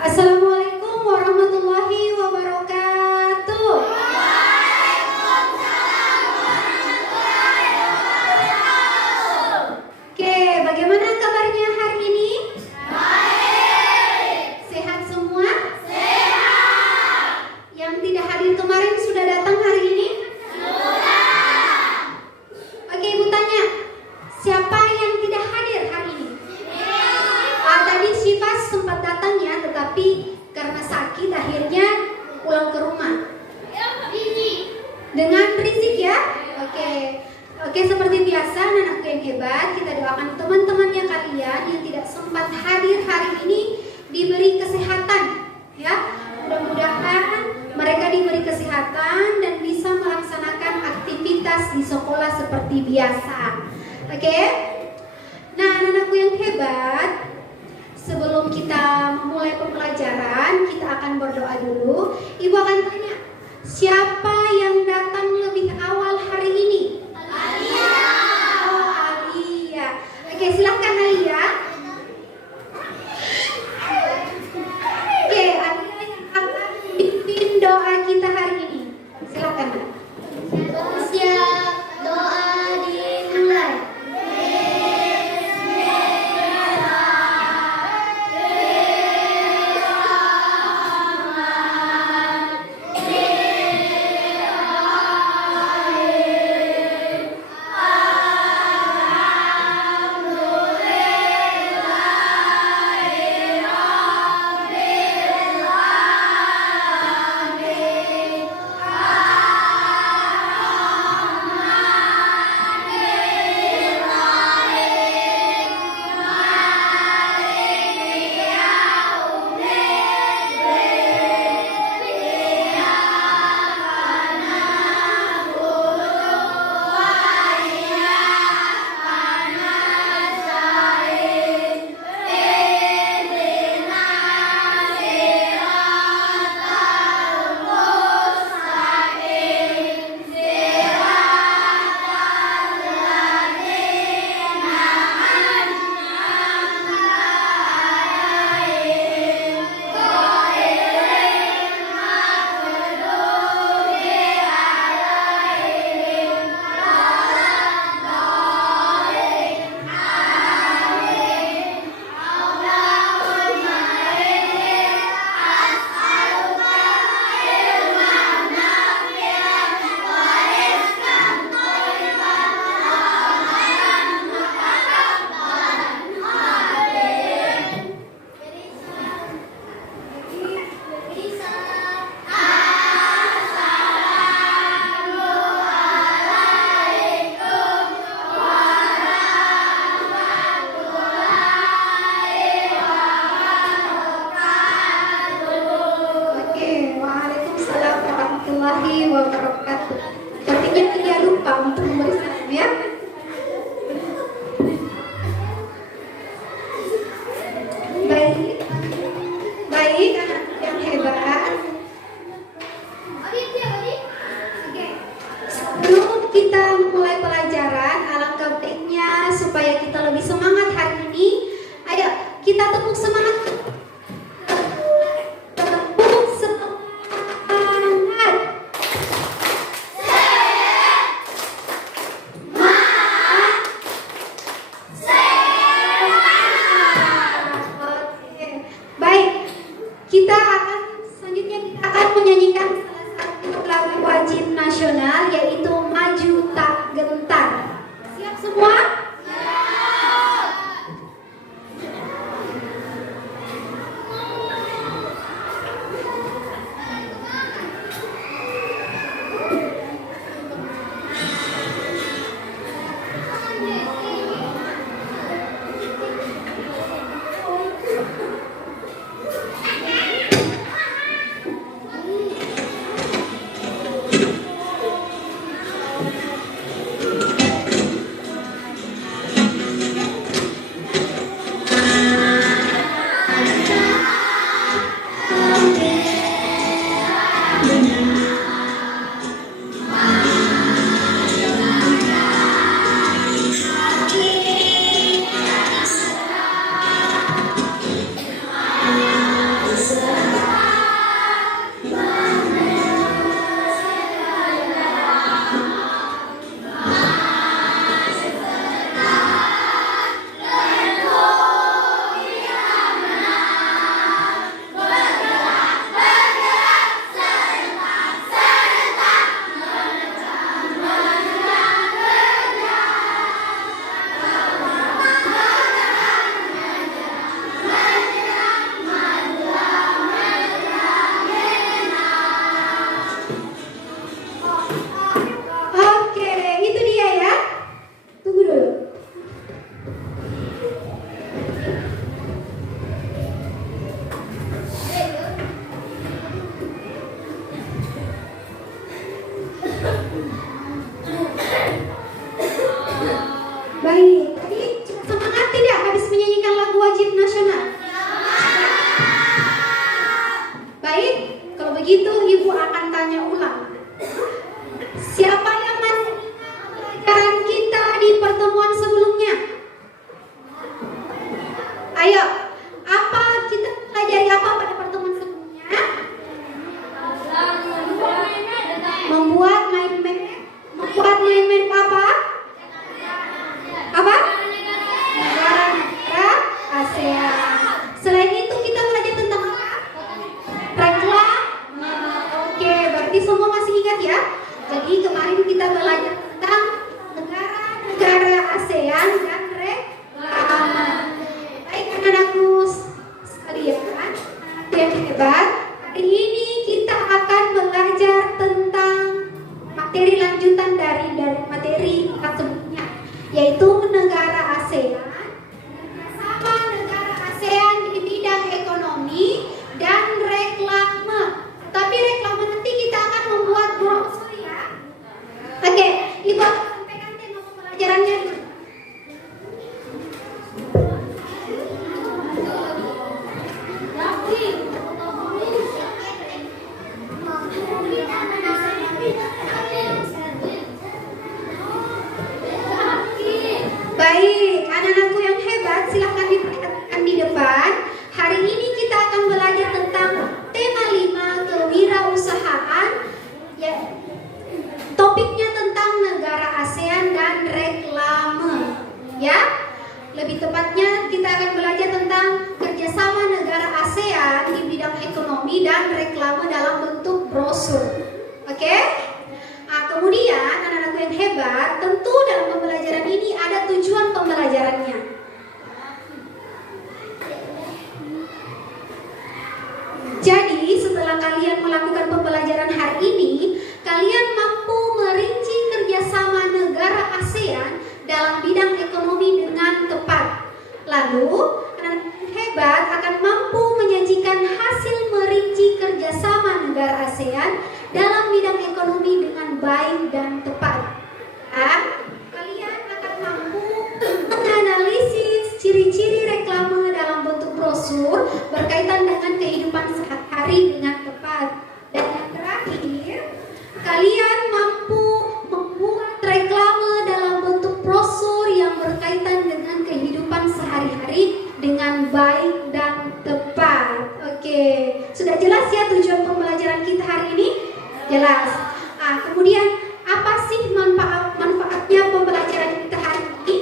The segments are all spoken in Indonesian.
Assalamualaikum warahmatullahi wabarakatuh. Oke, bagaimana kabarnya hari ini? Baik. Sehat semua? Sehat. Yang tidak hadir kemarin sudah datang hari ini? Sudah. Oke, Ibu tanya, siapa yang tidak hadir hari ini? Tadi Syifa sempat datang ya, tetapi karena sakit akhirnya pulang ke rumah. Dengan berisik ya? Oke, seperti biasa anakku yang hebat, kita doakan teman-temannya kalian yang tidak sempat hadir hari ini diberi kesehatan ya. Mudah-mudahan mereka diberi kesehatan dan bisa melaksanakan aktivitas di sekolah seperti biasa. Oke? Nah, anakku yang hebat, sebelum kita memulai pembelajaran, kita akan berdoa dulu. Ibu akan tanya, siapa yang datang lebih awal hari ini? Alia. Oh, Alia. Oke, silahkan Alia. Oke, Alia yang akan pimpin doa kita hari ini. Silahkan. Siap, doa dimulai. Wabarakatuh. Sepertinya dia lupa untuk memberi salam ya. Baik anak yang hebat. Oke. Sebelum kita mulai pelajaran, alangkah baiknya supaya kita lebih semangat hari ini. Ayo kita tepuk semangat. Yaitu Maju Tak Gentar. Siap semua? begitu Ibu akan tanya ulang. Siapa yang masih ingat pelajaran kita di pertemuan sebelumnya? Ayo, apa kita pelajari apa pada pertemuan sebelumnya? Membuat main-main apa? Apa? Negara-negara ASEAN. Selain itu kita belajar tentang apa? Reklame. Oke, berarti semua masih ingat ya? Jadi kemarin kita belajar tentang negara-negara ASEAN dan reklame. Baik anak-anakku sekalian, yang hebat. Hari ini kita akan belajar tentang materi lanjutan dari materi sebelumnya, yaitu negara ASEAN sama negara ASEAN di bidang ekonomi dan reklame. Tapi reklame nanti kita akan membuat brosur ya. Oke, Ibu akan sampaikan tema pembelajarannya. Baik, anak-anakku yang hebat, silahkan diperhatikan di depan. Hari ini kita akan belajar tentang tema 5 kewirausahaan. Ya, topiknya tentang negara ASEAN dan reklame. Ya, lebih tepatnya kita akan belajar tentang kerjasama negara ASEAN di bidang ekonomi dan reklame dalam bentuk brosur. Oke? Nah, kemudian anak-anakku yang hebat, tentu dalam pembelajaran ini ada tujuan pembelajarannya. Jadi setelah kalian melakukan pembelajaran hari ini, kalian mampu merinci kerjasama negara ASEAN dalam bidang ekonomi dengan tepat. Lalu anak-anak yang hebat akan mampu menyajikan hasil merinci kerjasama negara ASEAN dalam bidang ekonomi dengan baik dan tepat. Kalian akan mampu menganalisis ciri-ciri reklame dalam bentuk brosur berkaitan dengan kehidupan sehari-hari dengan tepat. Dan yang terakhir, kalian mampu membuat reklame dalam bentuk brosur yang berkaitan dengan kehidupan sehari-hari dengan baik dan tepat. Oke, sudah jelas ya tujuan pembelajaran kita hari ini? Jelas. Kemudian apa sih manfaatnya pembelajaran kita hari ini?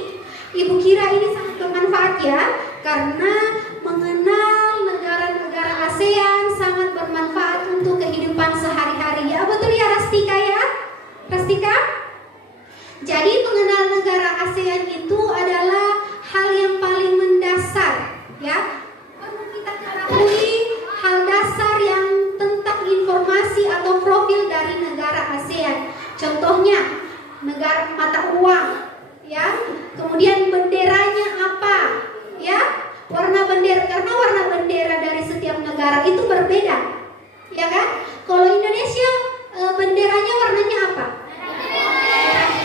Ibu kira ini sangat bermanfaat ya, karena mengenal negara-negara ASEAN sangat bermanfaat untuk kehidupan sehari-hari. Ya betul ya Rastika ya? Rastika? Jadi mengenal negara ASEAN itu adalah hal yang paling mendasar ya. Perlu kita ketahui hal dasar yang tentang informasi atau profil dari negara ASEAN. Contohnya negara mata uang ya, kemudian benderanya apa ya, warna bendera, karena warna bendera dari setiap negara itu berbeda ya kan. Kalau Indonesia benderanya warnanya apa?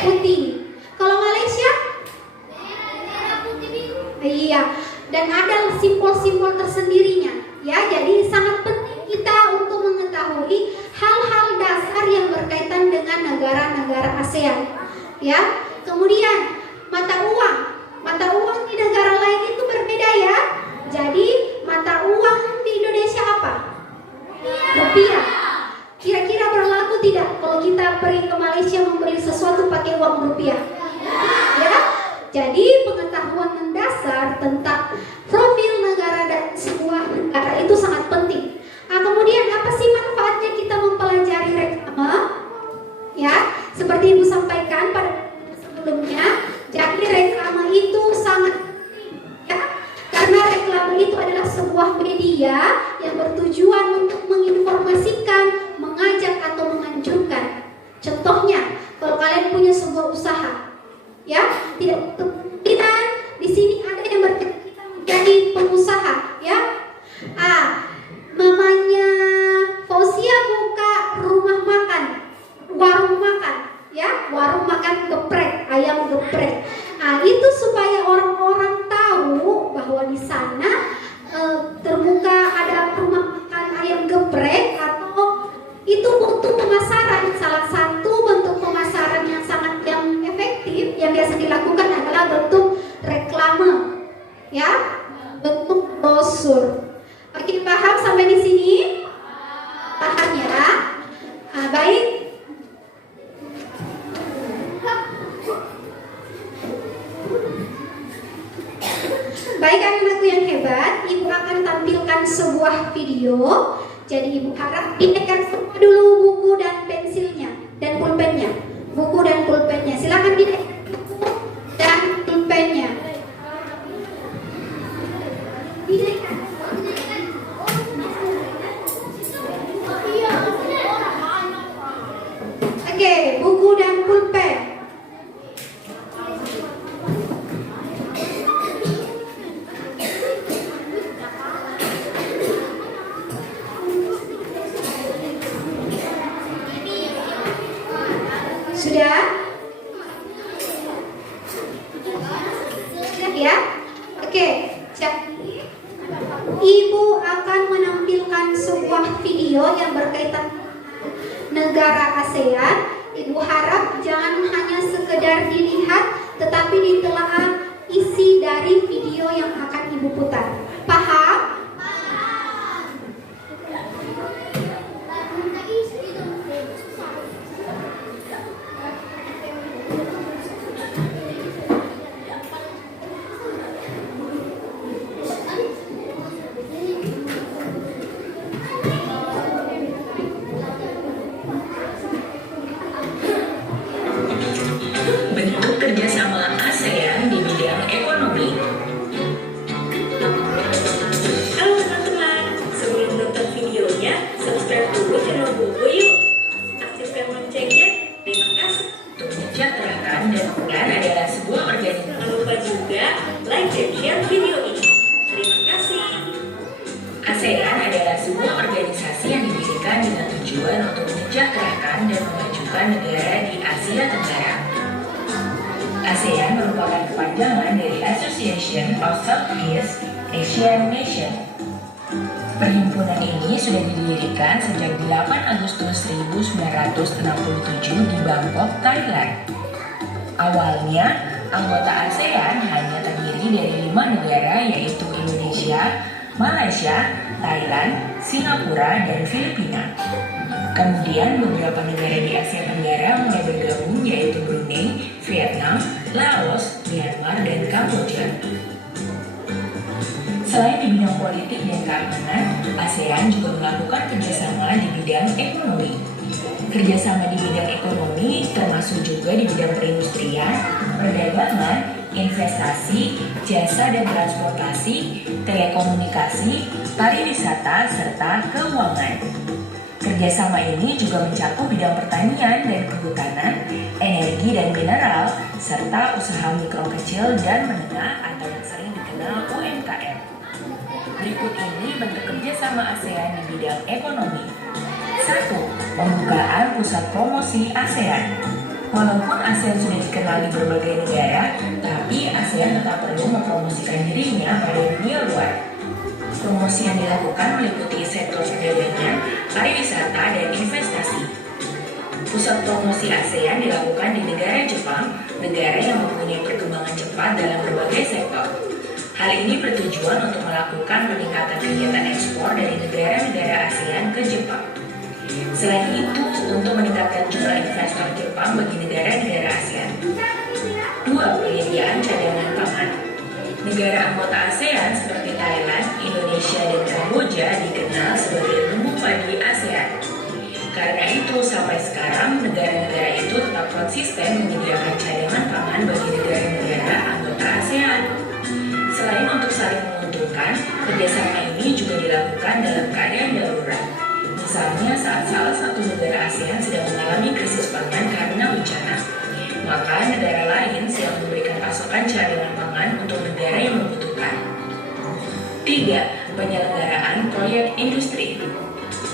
Putih. Kalau Malaysia? Iya, dan ada simbol-simbol tersendirinya ya. Jadi sangat penting kita untuk mengetahui hal-hal dasar yang berkaitan dengan negara-negara ASEAN ya. Kemudian mata uang di negara lain itu berbeda ya. Jadi mata uang di Indonesia apa? Rupiah. Kira-kira berlaku tidak kalau kita pergi ke Malaysia membeli sesuatu pakai uang rupiah? Ya. Jadi pengetahuan mendasar tentang profil negara dan sebuah negara itu sangat penting. Kemudian apa sih manfaatnya kita mempelajari reklame? Ya, seperti Ibu sampaikan pada sebelumnya, jadi reklame itu sangat penting ya, karena reklame itu adalah sebuah media yang bertujuan untuk menginformasikan, mengajak atau menganjurkan. Contohnya, kalau kalian punya sebuah usaha, ya, tidak kemungkinan di sini ada yang bercita-cita menjadi pengusaha, ya. Mamanya Fausia buka rumah makan, warung makan, ya, warung makan geprek, ayam geprek. Itu supaya orang-orang tahu bahwa di sana terbuka ada rumah makan ayam geprek atau Oke, paham sampai di sini? Paham ya? Baik. Baik anak-anakku yang hebat, Ibu akan tampilkan sebuah video. Jadi Ibu harap ditekan semua dulu buku dan pensilnya dan pulpennya. Buku dan pulpennya. Silakan ditekan buku dan pulpennya. Oke, buku dan pulpen. Sudah? Sudah ya? Oke, jadi Ibu akan menampilkan sebuah video yang berkaitan negara ASEAN. Ibu harap jangan hanya sekedar dilihat, tetapi ditelaah isi dari video yang akan Ibu putar. Paham? Bentuk kerjasama ASEAN di bidang ekonomi. Halo teman-teman, sebelum nonton videonya, subscribe dulu channel Bobo yuk. Aktifkan loncengnya. Terima kasih. Untuk mensejahterakan dan ASEAN adalah sebuah organisasi. Jangan lupa juga like dan share video ini. Terima kasih. ASEAN adalah sebuah organisasi yang didirikan dengan tujuan untuk mensejahterakan dan memajukan negara di Asia Tenggara. ASEAN merupakan kepanjangan dari Association of Southeast Asian Nations. Perhimpunan ini sudah didirikan sejak 8 Agustus 1967 di Bangkok, Thailand. Awalnya, anggota ASEAN hanya terdiri dari 5 negara yaitu Indonesia, Malaysia, Thailand, Singapura, dan Filipina. Kemudian beberapa negara di Asia Tenggara mulai bergabung yaitu Brunei, Vietnam, Laos, Myanmar, dan Kamboja. Selain di bidang politik dan keamanan, ASEAN juga melakukan kerjasama di bidang ekonomi. Kerjasama di bidang ekonomi termasuk juga di bidang perindustrian, perdagangan, investasi, jasa dan transportasi, telekomunikasi, pariwisata, serta keuangan. Kerjasama ini juga mencakup bidang pertanian dan kehutanan, energi dan mineral, serta usaha mikro kecil dan menengah atau yang sering dikenal UMKM. Berikut ini bentuk kerjasama ASEAN di bidang ekonomi. 1. Pembukaan pusat promosi ASEAN. Walaupun ASEAN sudah dikenal di berbagai negara, tapi ASEAN tetap perlu mempromosikan dirinya pada dunia luar. Promosi yang dilakukan meliputi sektor perdagangan, pariwisata, dan investasi. Pusat promosi ASEAN dilakukan di negara Jepang, negara yang mempunyai perkembangan cepat dalam berbagai sektor. Hal ini bertujuan untuk melakukan peningkatan kegiatan ekspor dari negara-negara ASEAN ke Jepang. Selain itu, untuk meningkatkan jumlah investor Jepang bagi negara-negara ASEAN. 2. Penyediaan cadangan pangan. Negara anggota ASEAN seperti Thailand, Indonesia, dan Kamboja dikenal sebagai lumbung padi ASEAN. Karena itu, sampai sekarang negara-negara itu tetap konsisten menyediakan cadangan pangan bagi negara-negara anggota ASEAN. Selain untuk saling menguntungkan, kerjasama ini juga dilakukan dalam keadaan darurat. Misalnya saat salah satu negara ASEAN sedang mengalami krisis pangan karena bencana, maka negara lain siap memberikan pasokan cadangan pangan untuk negara yang membutuhkan. 3. Penyelenggaraan proyek industri.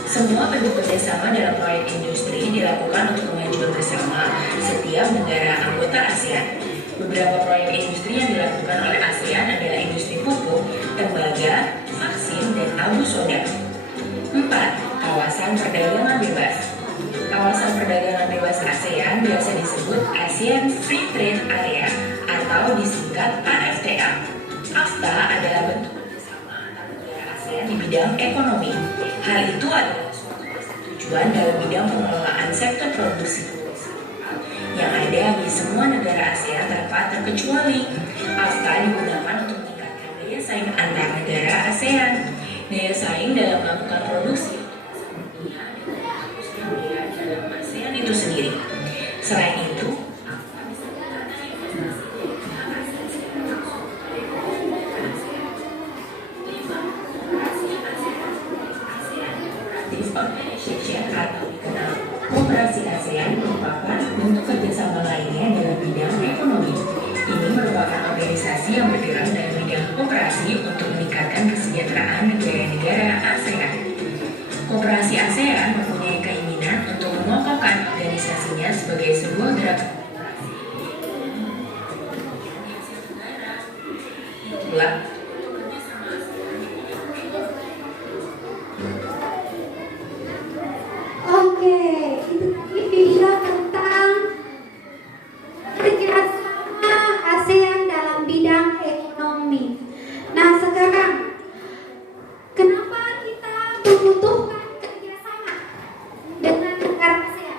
Semua bentuk kerjasama dalam proyek industri dilakukan untuk kemajuan bersama setiap negara anggota ASEAN. Beberapa proyek industri yang dilakukan oleh ASEAN adalah industri pupuk, tembaga, vaksin, dan abu soda. 4. Kawasan perdagangan bebas. Kawasan perdagangan bebas ASEAN biasa disebut ASEAN Free Trade Area atau disingkat AFTA. AFTA adalah bentuk kerjasama antar negara ASEAN di bidang ekonomi. Hal itu adalah suatu persetujuan dalam bidang pengelolaan sektor produksi yang ada di semua negara ASEAN tanpa terkecuali. AFTA digunakan untuk meningkatkan daya saing antar negara ASEAN. Daya saing dalam melakukan produksi dalam ASEAN itu sendiri. Selain itu, Organization atau dikenal Koperasi ASEAN merupakan bentuk kerjasama lainnya dalam bidang ekonomi. Ini merupakan organisasi yang bergerak dalam bidang kooperasi untuk meningkatkan kesejahteraan negara-negara ASEAN. Koperasi ASEAN mempunyai keinginan untuk mengokohkan organisasinya sebagai sebuah gerakan itulah Oke, itu tadi video tentang kerjasama ASEAN dalam bidang ekonomi. Nah, sekarang kenapa kita membutuhkan kerjasama dengan negara ASEAN?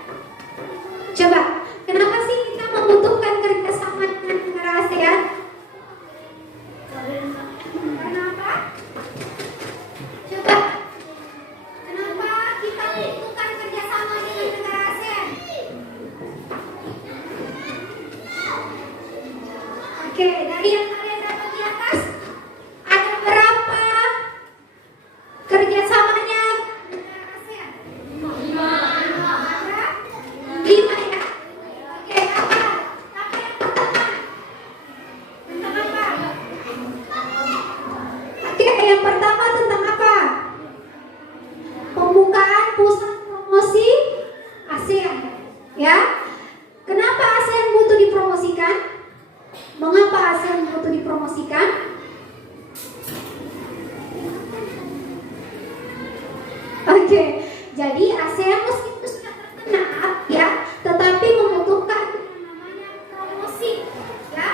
Coba, kenapa sih kita membutuhkan kerjasama dengan negara ASEAN? Kenapa? Coba. Kenapa kita membutuhkan kerjasama dengan negara ASEAN? Oke, dari yang kalian dapat di atas, ada berapa kerjasamanya negara ASEAN? 5 ya? Oke, apa? Apa yang pertama? Tentang apa? Oke, yang pertama tentang apa? Pembukaan pusat promosi ASEAN, ya. Kenapa ASEAN butuh dipromosikan? Mengapa ASEAN butuh dipromosikan? Oke, jadi ASEAN meskipun sudah terkenal, ya, tetapi membutuhkan yang namanya promosi, ya.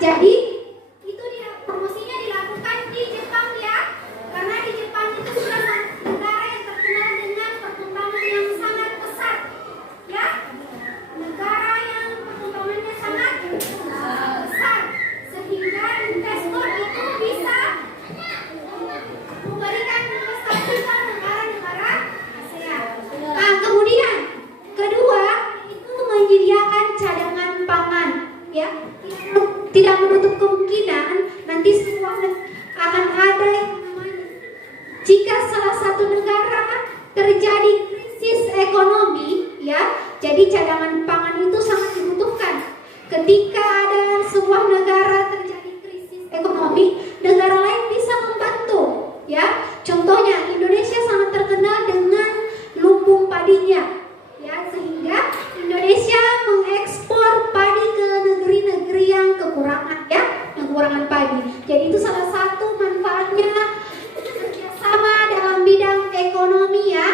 Jadi itu promosinya dilakukan di Jepang, ya, karena di Jepang itu sudah negara yang terkenal dengan perkembangan yang sangat pesat, ya, negara yang perkembangannya sangat besar, sehingga investor itu bisa memberikan investasi ke negara-negara ASEAN. Nah, kemudian kedua itu menyediakan cadangan pangan, ya, tidak menutup kemungkinan nanti semua akan ada yang namanya jika salah satu negara terjadi krisis ekonomi, ya, jadi cadangan pangan itu sangat dibutuhkan. Ketika ada sebuah negara terjadi krisis ekonomi, negara lain bisa membantu, ya. Contohnya Indonesia sangat terkenal dengan lumbung padinya, ya, sehingga Indonesia mengekspor padi ke negeri-negeri yang kekurangan, ya, yang kekurangan padi. Jadi itu salah satu manfaatnya kerjasama dalam bidang ekonomi, ya.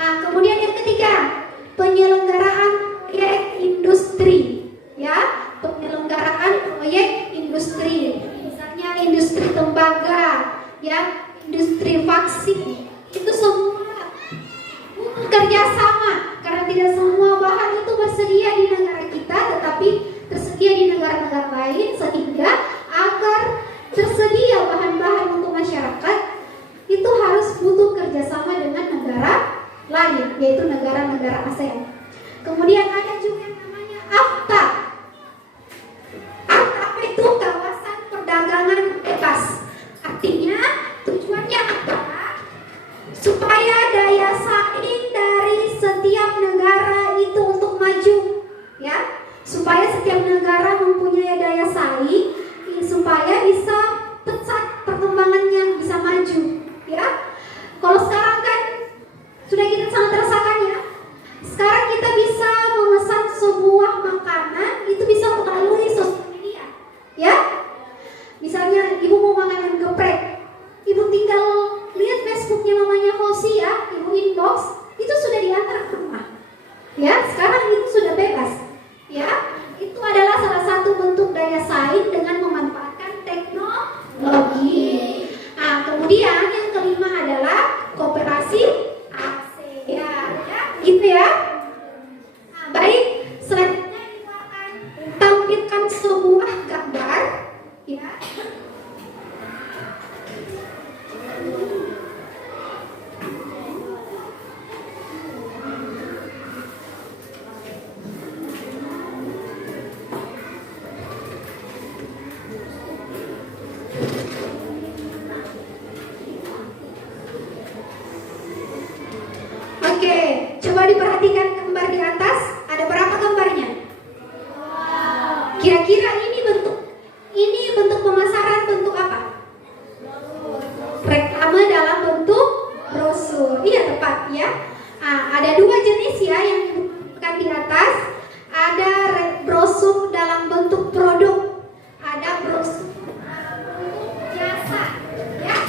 Nah, kemudian yang ketiga, penyelenggaraan proyek industri, ya, penyelenggaraan proyek industri, misalnya industri tembaga, ya, industri vaksin, itu semua butuh kerjasama karena tidak semua bahan itu bersedia di negara kita, tetapi tersedia di negara-negara lain, sehingga agar tersedia bahan-bahan untuk masyarakat itu harus butuh kerjasama dengan negara lain, yaitu negara-negara ASEAN. Kemudian ada juga yang namanya AFTA. AFTA itu kawasan perdagangan bebas. Artinya tujuannya adalah supaya daya saing dari setiap negara itu untuk maju, ya, supaya setiap negara mempunyai daya saing, supaya bisa pesat perkembangannya, bisa maju, ya. Kalau sekarang kan sudah kita sangat rasakan, ya. Sekarang kita bisa memesan sebuah makanan itu bisa melalui sosial media, ya. Misalnya ibu mau makanan geprek, ibu tinggal lihat Facebooknya mamanya Hosi, ya, ibu inbox, itu sudah diantar ke rumah, ya. Sekarang itu sudah bebas, ya. Itu adalah salah satu bentuk daya saing dengan memanfaatkan teknologi. Nah, kemudian yang kelima adalah Oke, coba diperhatikan gambar di atas. Ada berapa gambarnya? Kira-kira ini bentuk pemasaran bentuk apa? Reklame dalam bentuk brosur. Iya, tepat ya. Ada dua jenis ya yang dibutuhkan di atas. Ada brosur dalam bentuk produk. Ada brosur dalam bentuk jasa. Ya.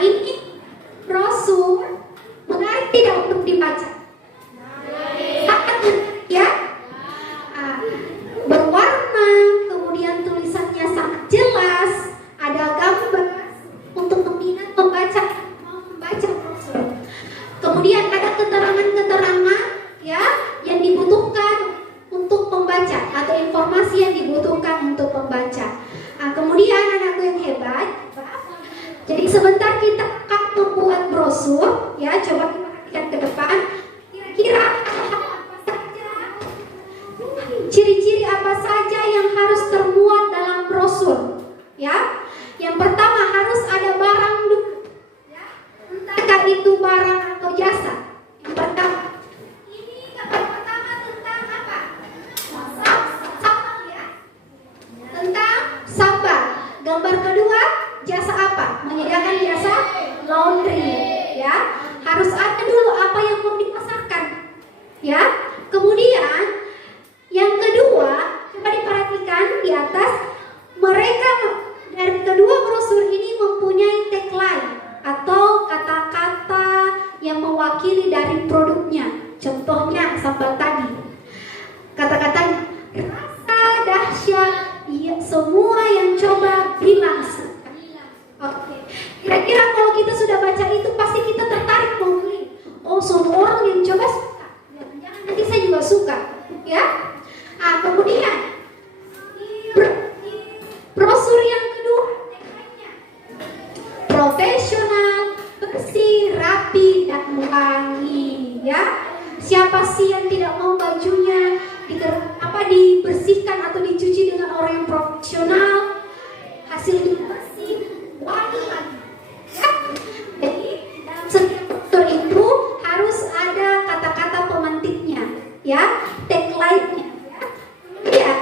Ini brosur menarik tidak untuk dibaca? Sangat menarik ya. Berwarna, kemudian tulisannya sangat jelas, ada gambar untuk peminat membaca brosur. Kemudian ada keterangan-keterangan ya yang dibutuhkan untuk pembaca atau informasi yang dibutuhkan untuk pembaca. Kemudian anakku yang hebat, jadi sebentar kita akan membuat brosur ya, coba perhatikan ke depan. Kira-kira ciri-ciri apa saja yang harus termuat dalam brosur ya? Yang pertama harus ada barang dulu ya, entahkah itu barang atau jasa. Yang pertama, ini gambar pertama tentang apa? Sambal ya, tentang sambal. Gambar kedua, jasa apa? Menyediakan jasa laundry ya. Harus ada dulu apa yang mau dipasarkan ya. Kemudian yang kedua, coba diperhatikan di atas, mereka dari kedua brosur ini mempunyai tagline atau kata-kata yang mewakili dari produknya. Contohnya sambal tadi, kata-katanya rasa dahsyat, ya, semua yang coba bilang suka. Oke, kira-kira kalau kita sudah baca itu pasti kita tertarik mau beli. Oh, semua orang yang coba suka, jangan-jangan nanti saya juga suka ya. Kemudian brosur yang kedua, profesional, bersih, rapi, dan wangi ya. Siapa sih yang tidak mau bajunya dibersihkan atau dicuci dengan orang yang profesional, hasilnya bersih, wangi lagi ya. Jadi dalam setiap brosur itu harus ada kata-kata pemantiknya ya, tagline-nya. Ya,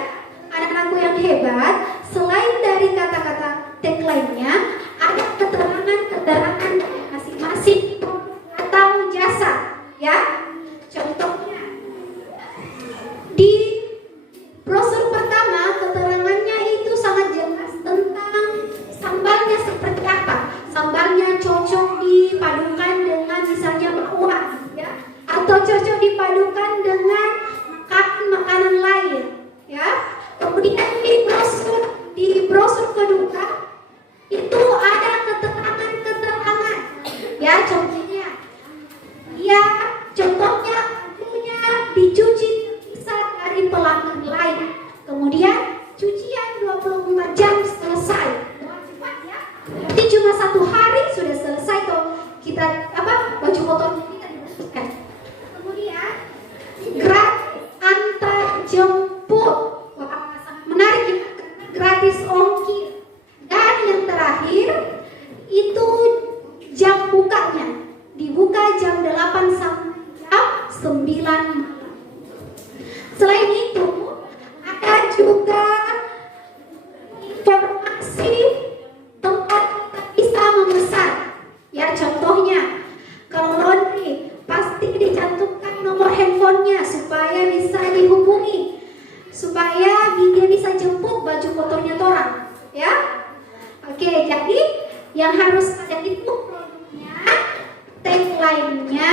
anak-anakku yang hebat, selain dari kata-kata tagline-nya, ada keterangan-keterangan masing-masing atau jasa ya. Contohnya di brosur pertama, keterangannya itu sangat jelas tentang sambalnya seperti apa. Sambalnya cocok dipadukan dengan misalnya bakwan ya, atau cocok dipadukan dengan makanan lain ya. Kemudian di brosur kedua itu ada keterangan ya, contohnya punya dicuci bisa dari pelanggan lain, kemudian cucian 24 jam selesai. Cepat ya, nanti cuma 1 hari sudah selesai kalau kita baju kotor kita dibersihkan. Kemudian gratis antar jemput. Wah, sangat menarik ya, gratis ongkir. Dan yang terakhir itu jam bukanya, dibuka jam 8 sampai jam 9 malam. Selain itu ada juga informasi tempat kita bisa memesan ya. Contohnya kalau laundry pasti dicantumkan nomor handphonenya supaya bisa dihubungi, supaya dia bisa jemput baju kotornya orang ya. Oke, jadi yang harus ada itu produknya, tagline-nya,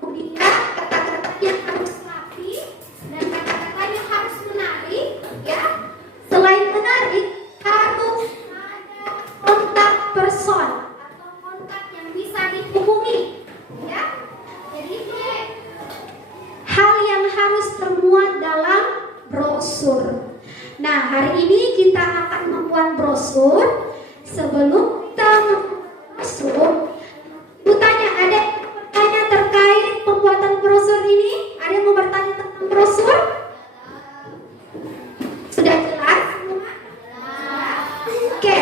kemudian kata-katanya harus rapi dan kata-katanya harus menarik ya. Selain menarik, harus ada kontak person atau kontak yang bisa dihubungi ya. Jadi hal yang harus termuat dalam brosur. Nah, hari ini kita akan membuat brosur. Sebelum kita membuat brosur, Ibu tanya, ada yang mau bertanya terkait pembuatan brosur ini? Ada yang mau bertanya tentang brosur? Sudah jelas semua? Oke,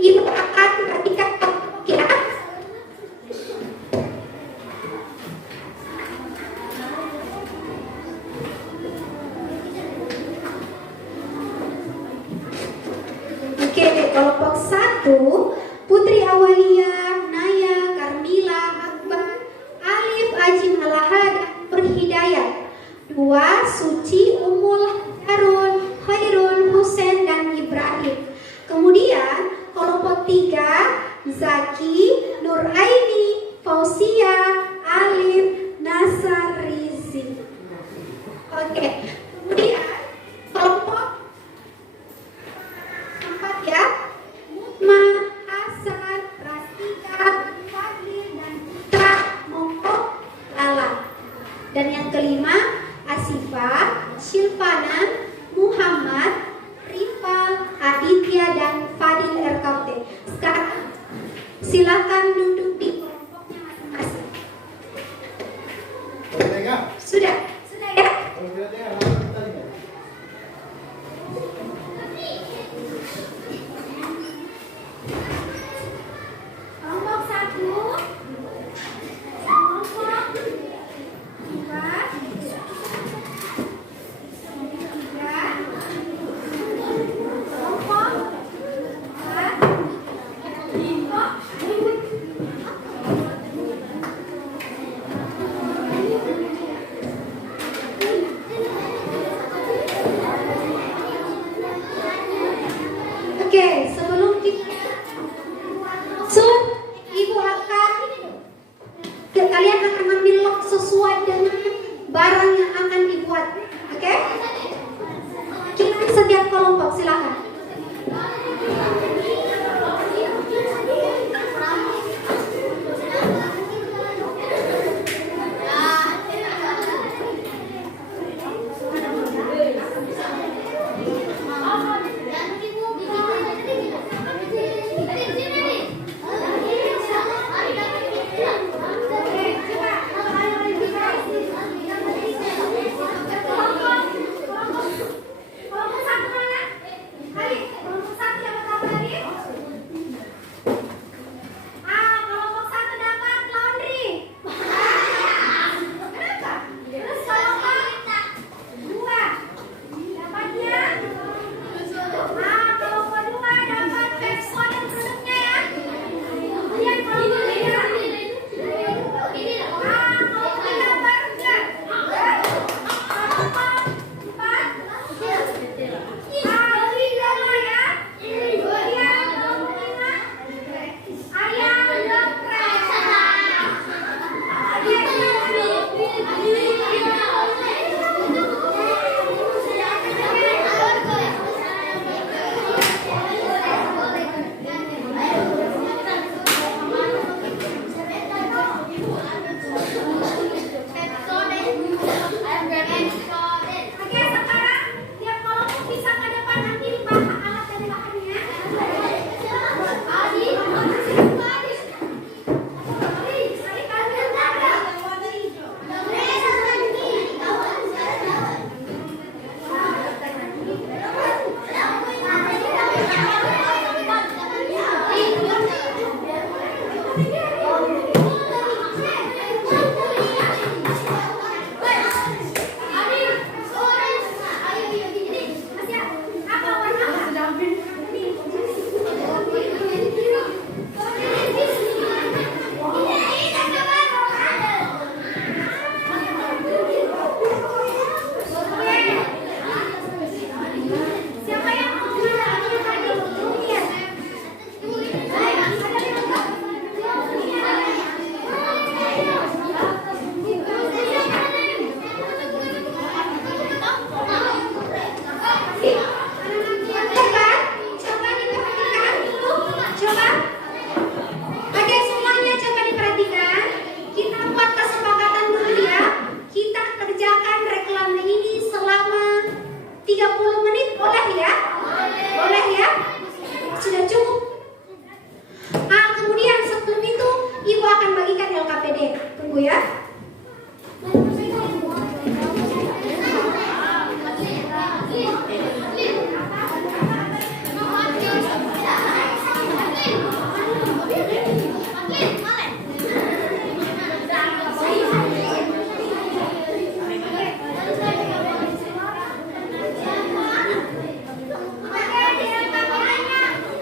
Ibu akan berikan ya. kelompok 1, Putri Awalia, Naya, Karmila, Akbar, Alif, Ajin, Alaha, dan Nur Hidayat. 2, Suci, Umul, Harun, Khairul, Husen, dan Ibrahim. Kemudian kelompok 3, Zaki, Nur Aini, Fauzia, Alif, Nasar, Rizi. Oke, kemudian kelompok 4 ya, Mutma, Hasan, Rastika, Fadil, dan Citra, Moko, Lala. Dan yang kelima, Asifa, Silvana, Muhammad, Rifal, Aditya, dan Fadil RKT. Sekarang silakan duduk di kelompoknya masing-masing. Sudah ya? Kelompok 1, kelompok 2, oke, sebelum kita Ibu akan kalian akan ambil log sesuai dengan barang yang akan dibuat. Oke? Kita setiap kelompok silakan.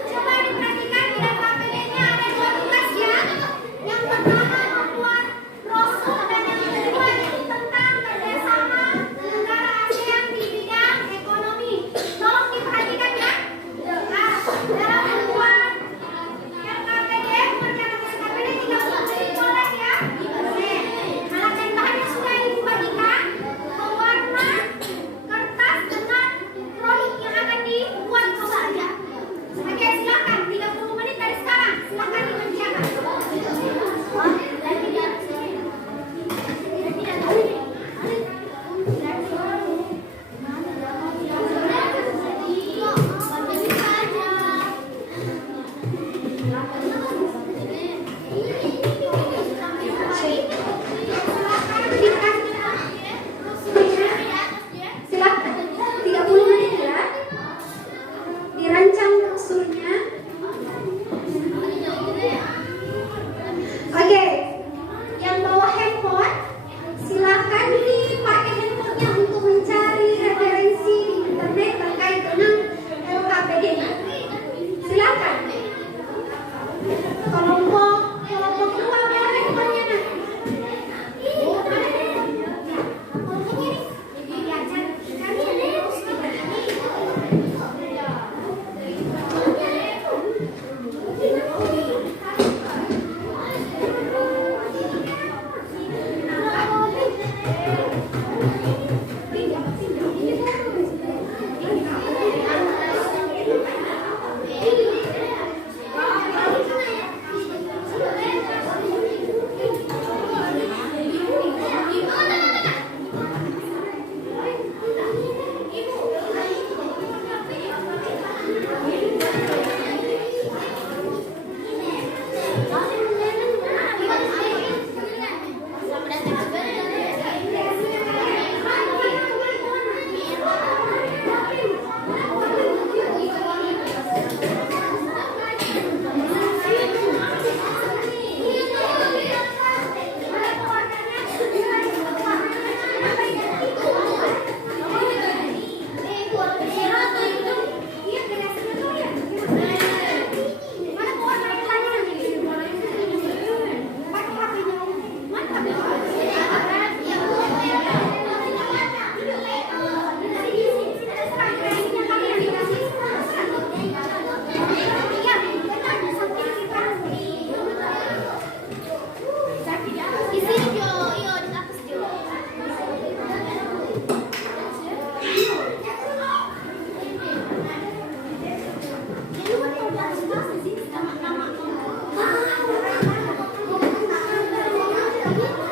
Coba Oke,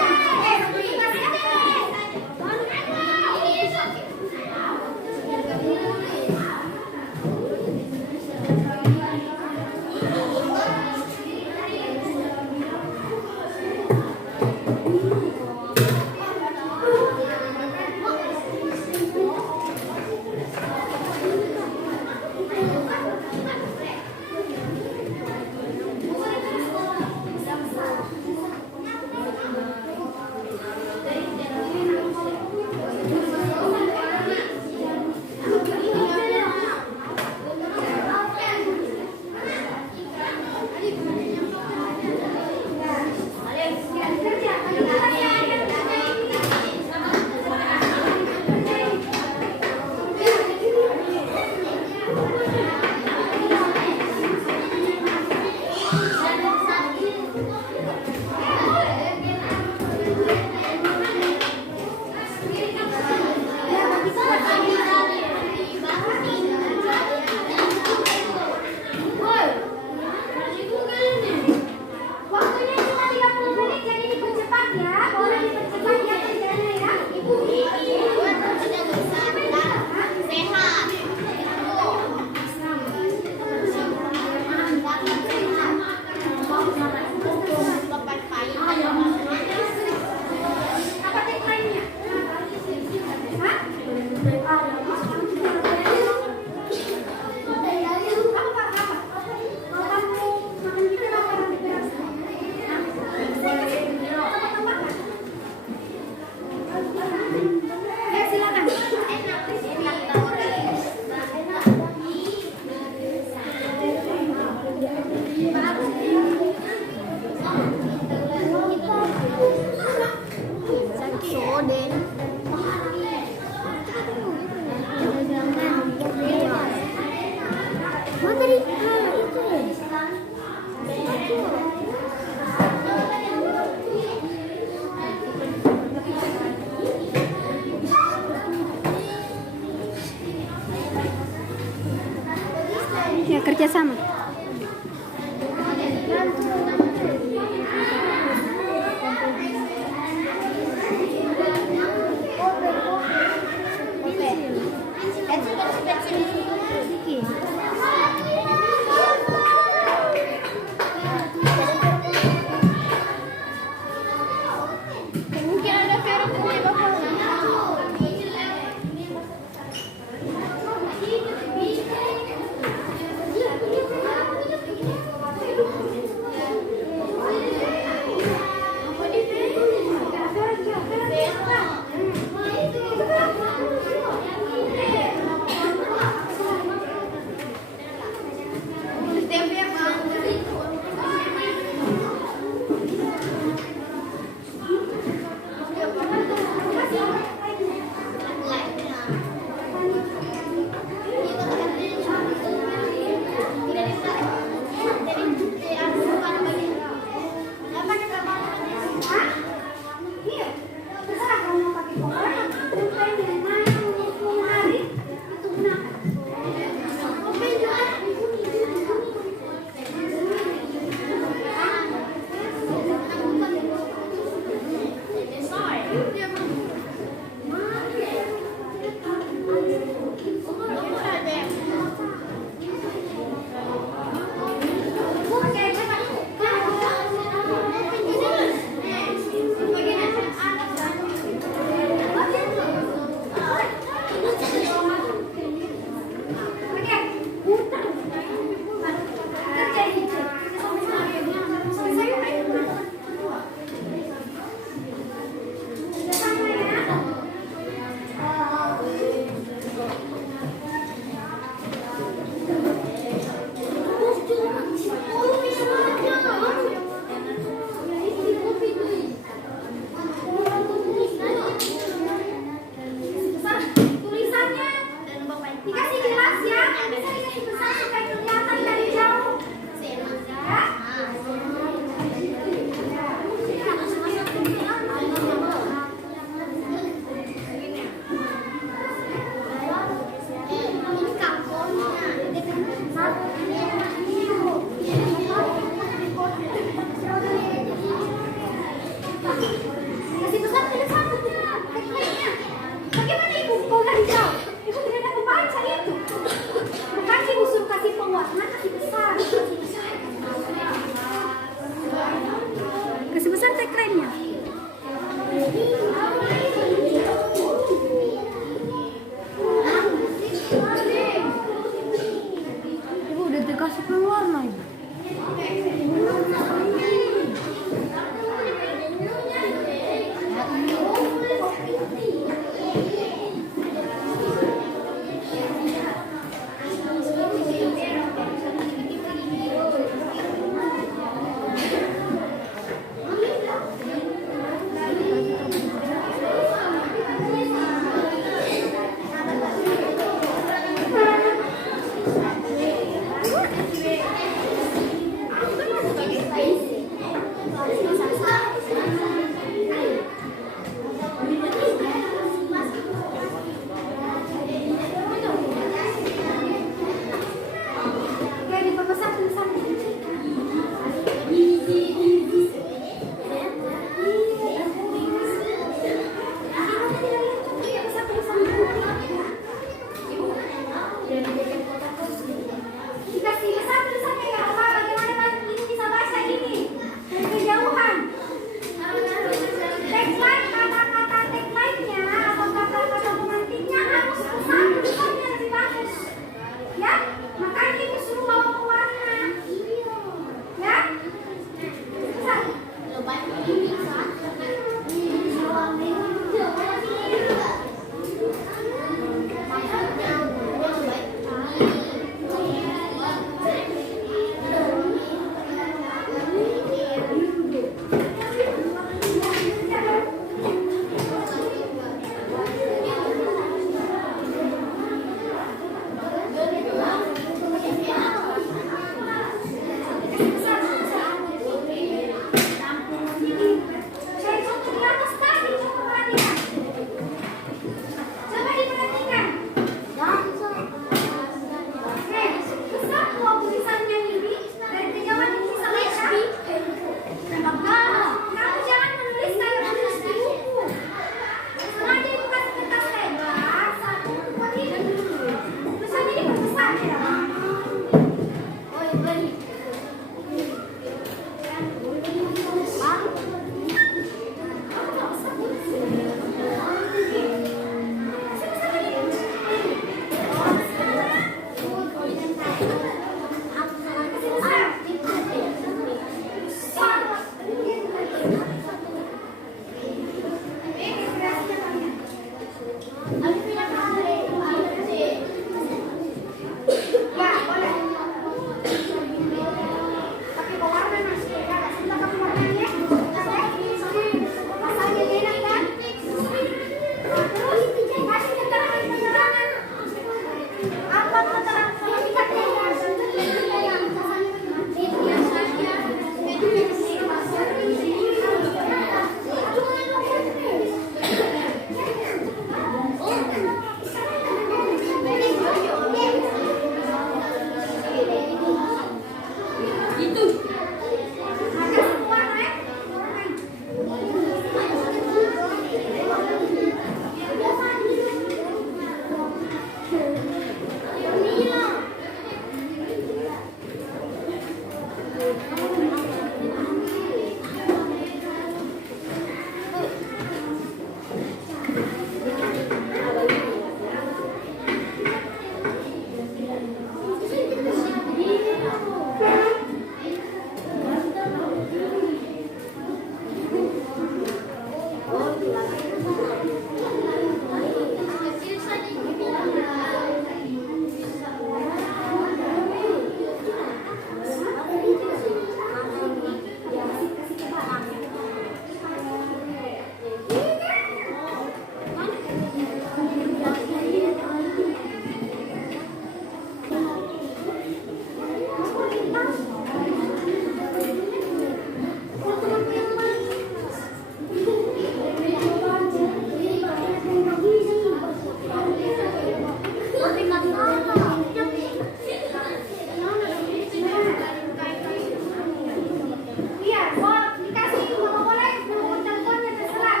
Iya, mau dikasih kalau boleh nomor teleponnya terserah.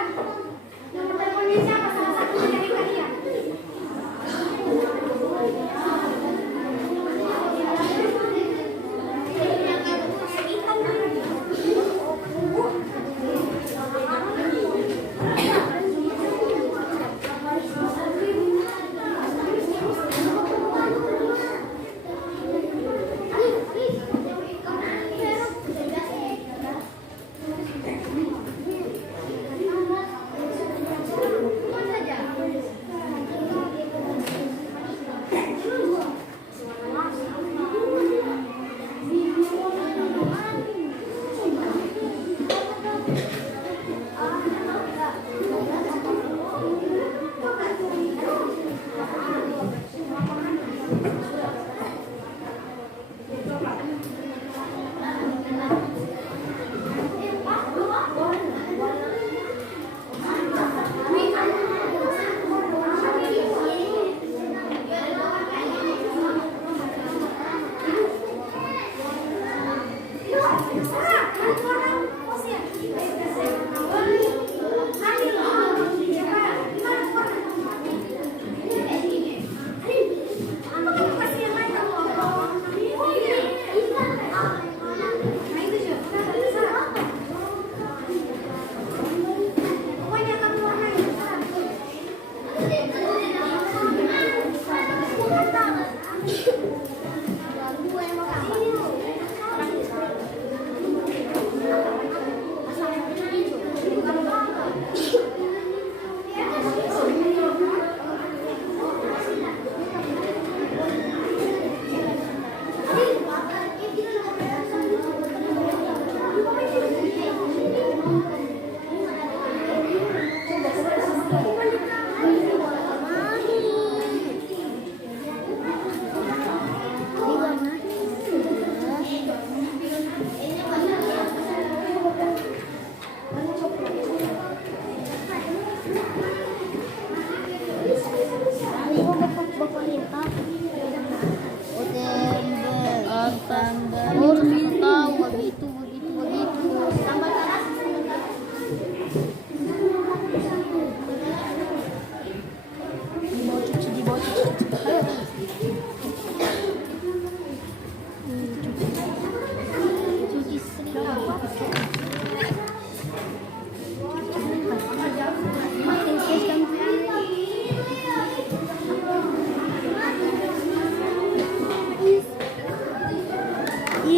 Nomor teleponnya siapa salah satu dari kalian?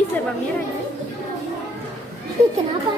Serba merah ya. Kenapa?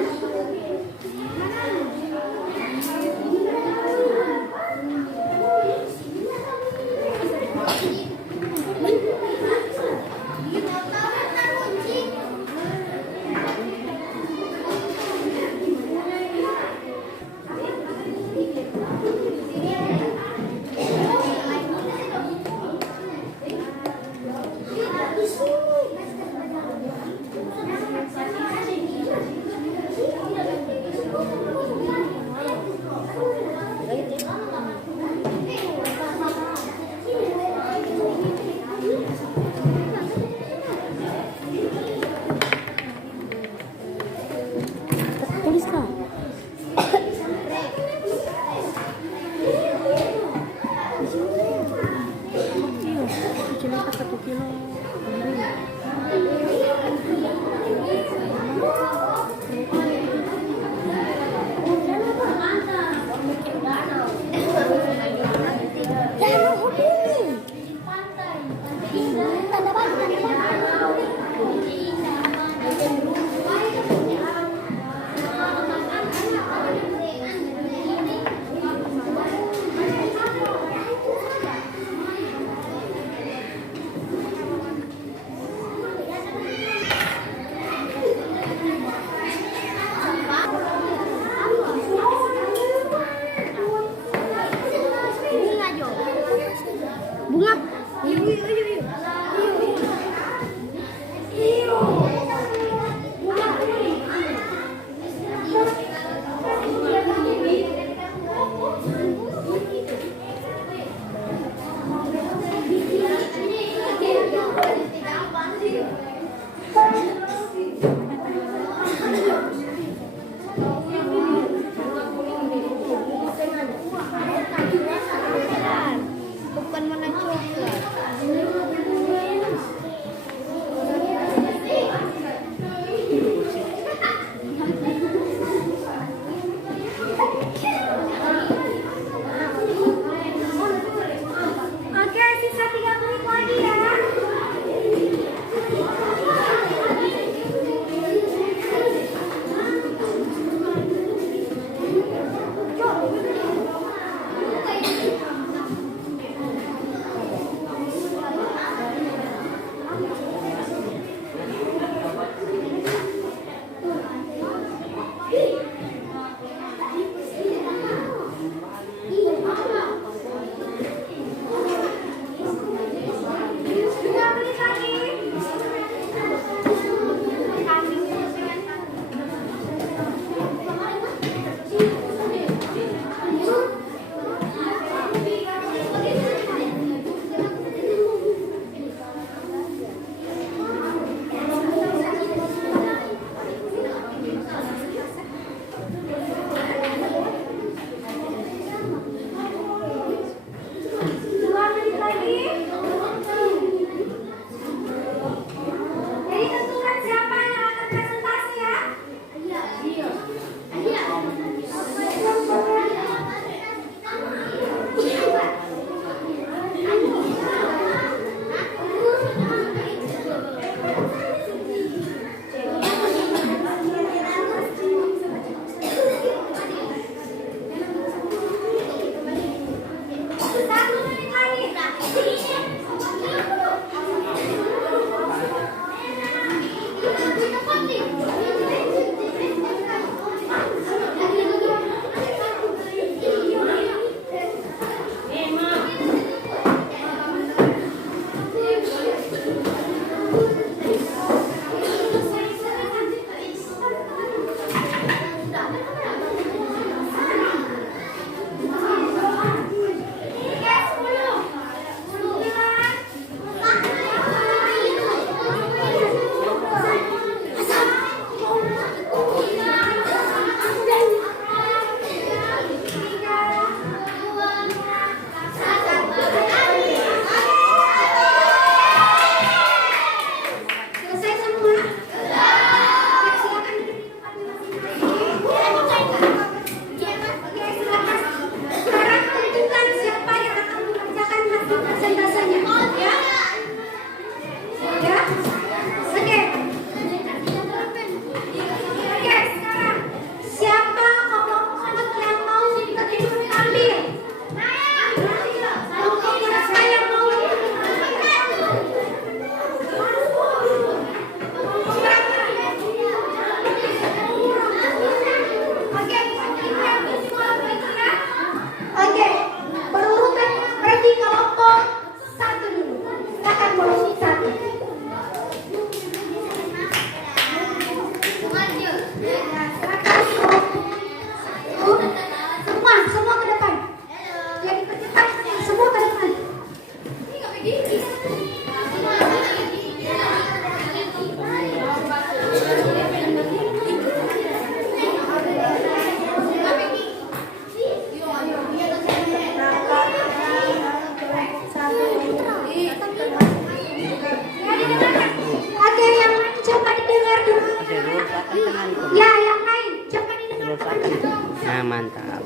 Ya, yang lain. Jangan didengar temannya. Nah, mantap.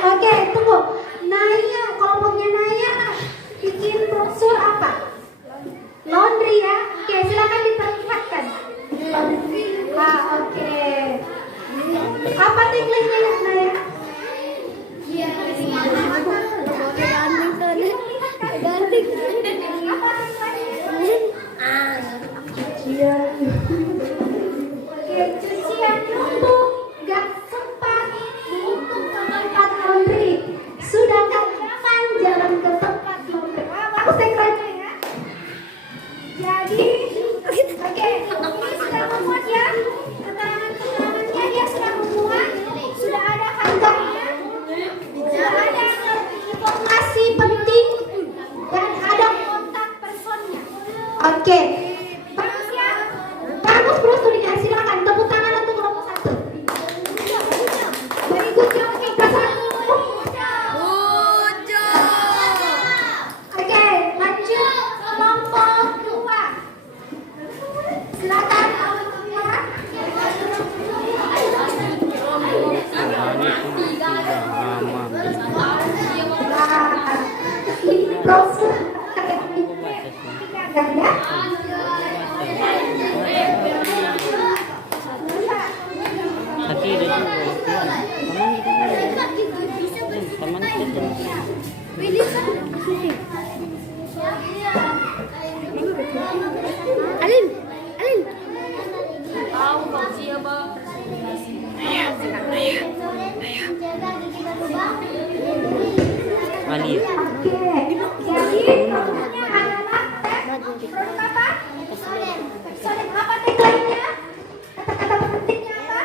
Oke, tunggu. Naya, kelompoknya Naya bikin brosur apa? Laundry ya. Oke, silakan diperlihatkan. Oke. Apa tagline-nya ya, Naya? Oke, cucian numpuk, gak sempat numpuk ke tempat laundry. Sudah gak nyaman jalan ke tempat laundry. Aku tagline-nya ya. Jadi, oke, ini sudah memuat ya. Keterangan-keterangannya dia sudah memuat. Sudah ada kantornya. Sudah ada informasi penting dan ada kontak personnya. Oke, bagus ya, bagus brosurnya. Silakan tepuk tangan untuk kelompok 1. Berikutnya untuk kelas 1. Oke, lanjut kelompok 2. Silakan kelompok 2. Ini brosur ya. Tadi ada juga teman kita Alin. Ali ya? Oke, jadi namanya adalah produk apa? Personel apa tagline-nya? Kata-kata pentingnya apa?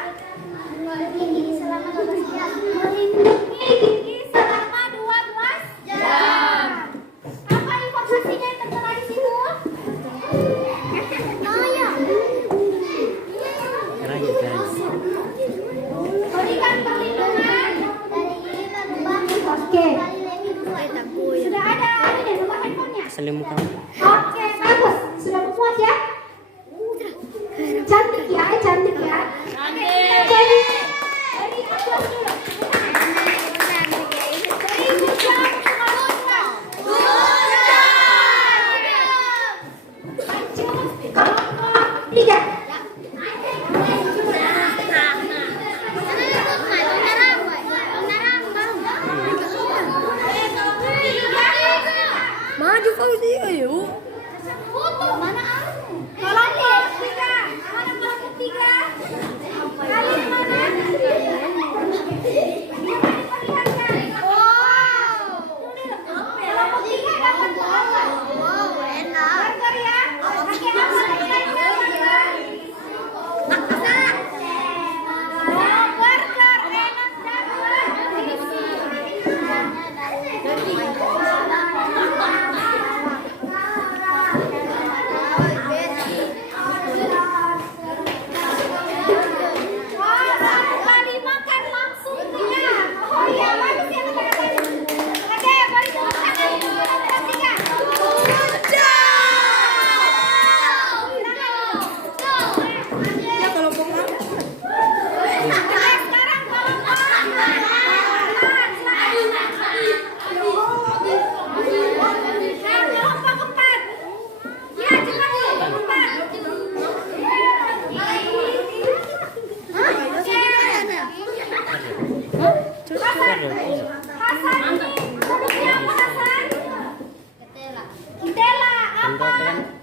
Melindungi selama 12 jam. Melindungi gigi selama 12 jam. Apa informasinya yang tertera di situ? Naya. Caranya. Berikan perlindungan. Oke. Sudah ada ini nomor handphonenya. Selimut kamu. Oke, bagus. Sudah memuat ya? Cantik ya, cantik ya. Jadi, dari atas dulu. Seribu jam keluar. Lanjut, kelompok 3. Maju Fauzi, ayo. Mana kelompok 3? Mana kelompok 3? Kalian mana? Kelompok 3 dapat apa? Burger ya? Oke, apa tagline-nya, burger? Oh, burger enak dapat berisi. Wah, 1 kali makan langsung kenyang. Oh iya, bagus ya teman-teman. Oke, beri tepuk tangan untuk kelompok 3. Ya kalau pokok Oke, sekarang kelompok 4. Ya, cepat kelompok 4. Hasan, produknya apa Hasan? Kitela, apa?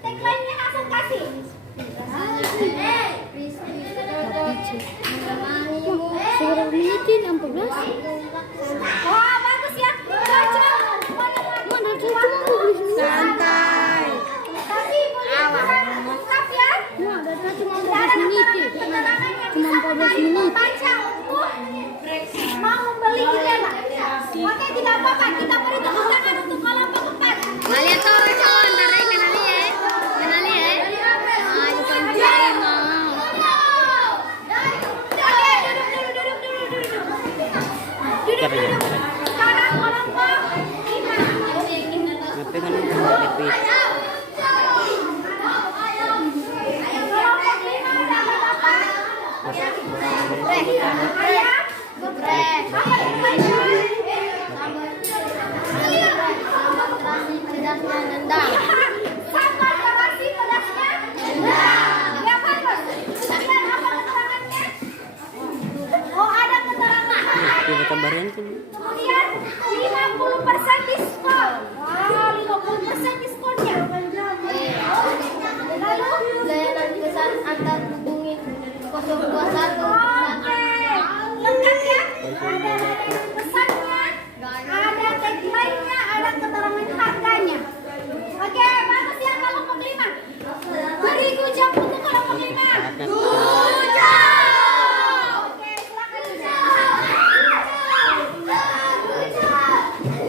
Tagline-nya Hasan kasih. suruh milikin 14. Wah, bagus ya. Cocok. Mana cuma 14 Santai. Tapi boleh lengkap ya. Nah, ada cuma Tidak ada 14 menit. keterangan-keterangannya. Cuma Bisa 14 menit. baca untuk mau membeli Kitela. Oke, tidak apa-apa. Kita beri tepuk tangan untuk kelompok 4. Kalian tuh cowok ntar kenali ya. Kenali ya. Ah, bukan cari mau. Oke, duduk. Duduk. Sekarang kelompok 5. Ngapain kan lebih. kabaran tuh. Kemudian 50% diskon. Wah, 50% diskonnya. Lalu Layanan pesan antar hubungi 021. oke, lengkap ya. Ada pesannya, ada tagline-nya, ada keterangan harganya. Oke, bagus ya kelompok 5. Beri gujang untuk kelompok 5. Gujang. Oke, silakan gujang.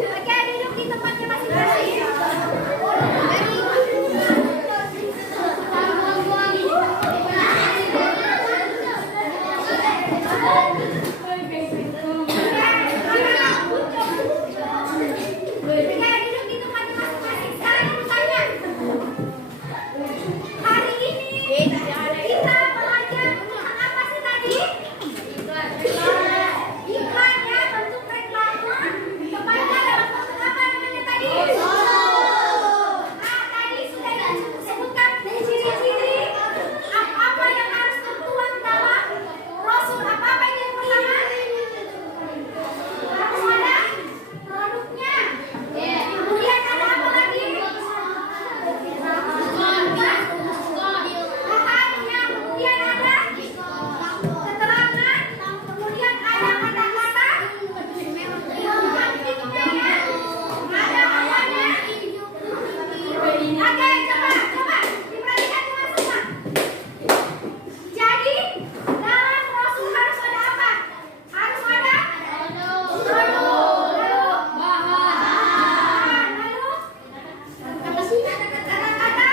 Oke, duduk di tempatnya masing-masing. Hari ini kita belajar tentang apa sih tadi? Iklan ya, bentuk reklame. Tepatnya dalam bentuk apa namanya tadi? Nah, tadi sudah disebutkan ciri-ciri apa yang harus tertuang dalam brosur. Apa ini yang pertama? Harus ada produknya. Kemudian ada apa lagi? Bahannya, kemudian ada keterangan, kemudian ada kata-kata pemantiknya ya, ada awalnya. Oke, coba diperhatikan semua. Jadi dalam brosur harus ada apa? Harus ada produk, lalu bahan, lalu ada kata-kata,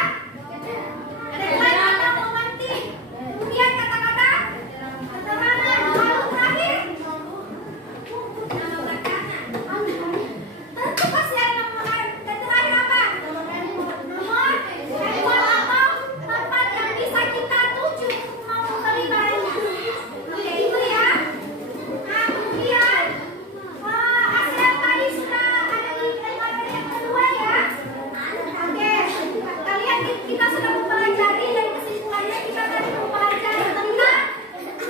ada kata pemantik, kemudian kata-kata keterangan, lalu terakhir tentu pasti ada nomor, dan terakhir apa? Nomor handphone atau tempat yang bisa kita tuju untuk mau membeli barangnya. Oke, itu ya. Nah, kemudian ASEAN tadi sudah ada di lembaga yang kedua ya. Oke, kalian kita sudah mempelajari dari kesimpulannya kita tadi mempelajari tentang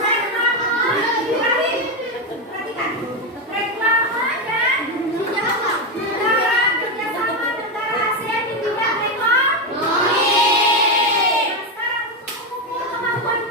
reklame. Perhatikan, reklame dan kerjasama negara ASEAN di bidang ekonomi. Sekarang untuk mengukur kemampuan